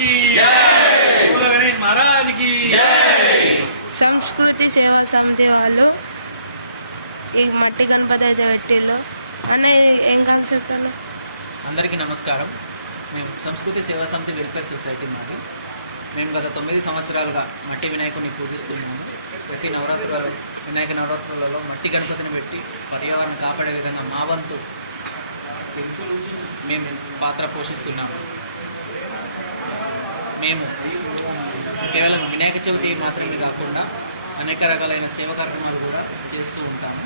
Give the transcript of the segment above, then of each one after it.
की जय, बोलो गणेश महाराज की जय। సంస్కృతి సేవా సమితి వాళ్ళు ఈ మట్టి గణపతి అయితే పెట్టిళ్ళు అని ఏం కాన్సెప్ట్ వాళ్ళు. అందరికీ నమస్కారం. మేము సంస్కృతి సేవా సమితి వెల్ఫేర్ సొసైటీ మాది. మేము గత 9 సంవత్సరాలుగా మట్టి వినాయకుడిని పూజిస్తున్నాము. ప్రతి వినాయక నవరాత్రులలో మట్టి గణపతిని పెట్టి పర్యావరణం కాపాడే విధంగా మా వంతు మేము పాత్ర పోషిస్తున్నాము. మేము కేవలం వినాయక చవితి మాత్రమే కాకుండా అనేక రకాలైన సేవా కార్యక్రమాలు కూడా చేస్తూ ఉంటాము.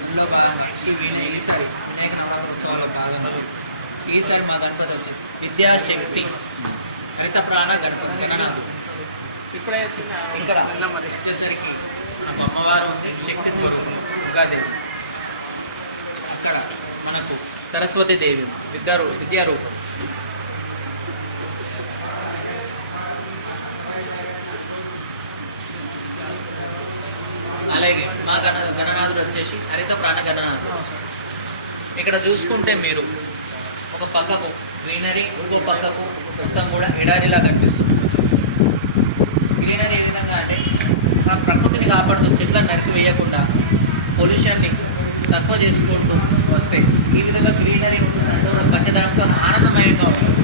ఇందులో భాగంగా ఈసారి వినాయక నవరాత్రోత్సవాల భాగంగా ఈసారి మా గణపతి వచ్చేసి విద్యాశక్తి హరిత ప్రాణ గణపతి గణనాథుడు. ఇప్పుడే ఇక్కడ వచ్చేసరికి మన అమ్మవారు శక్తి స్వరూపం దుర్గాదేవి, అక్కడ మనకు సరస్వతి దేవి విద్యారూపం. అలాగే మా గణనాథుడు వచ్చేసి హరిత ప్రాణ గణనాథుడు. ఇక్కడ చూసుకుంటే మీరు ఒక పక్కకు గ్రీనరీ, ఇంకో పక్కకు మొత్తం కూడా ఎడారిలా కనిపిస్తుంది. గ్రీనరీ ఏ విధంగా అంటే ఆ ప్రకృతిని కాపాడుతూ చెట్లను నరికి వేయకుండా పొల్యూషన్ని తక్కువ చేసుకుంటూ వస్తే ఈ విధంగా గ్రీనరీ ఉంటుంది. అందులో పచ్చదనంతో ఆనందమయంగా ఉంటుంది.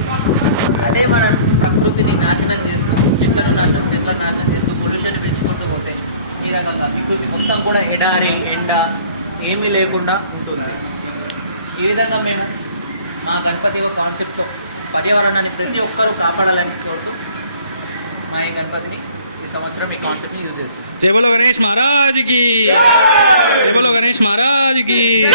అదే మనం ప్రకృతిని నాశనం చేస్తూ చెట్లను నాశనం చేస్తూ పొల్యూషన్ని పెంచుకుంటూ పోతే ఈ రకంగా ప్రకృతి మొత్తం కూడా ఎడారి ఎండ ఏమీ లేకుండా ఉంటుంది. ఈ విధంగా మేము మా గణపతి కాన్సెప్ట్తో పర్యావరణాన్ని ప్రతి ఒక్కరూ కాపాడాలని కోరుతూ మా ఈ గణపతిని ఈ సంవత్సరం ఈ కాన్సెప్ట్ని యూజ్ చేస్తాం. जय बोलो गणेश महाराज की जय, बोलो गणेश महाराज की जय।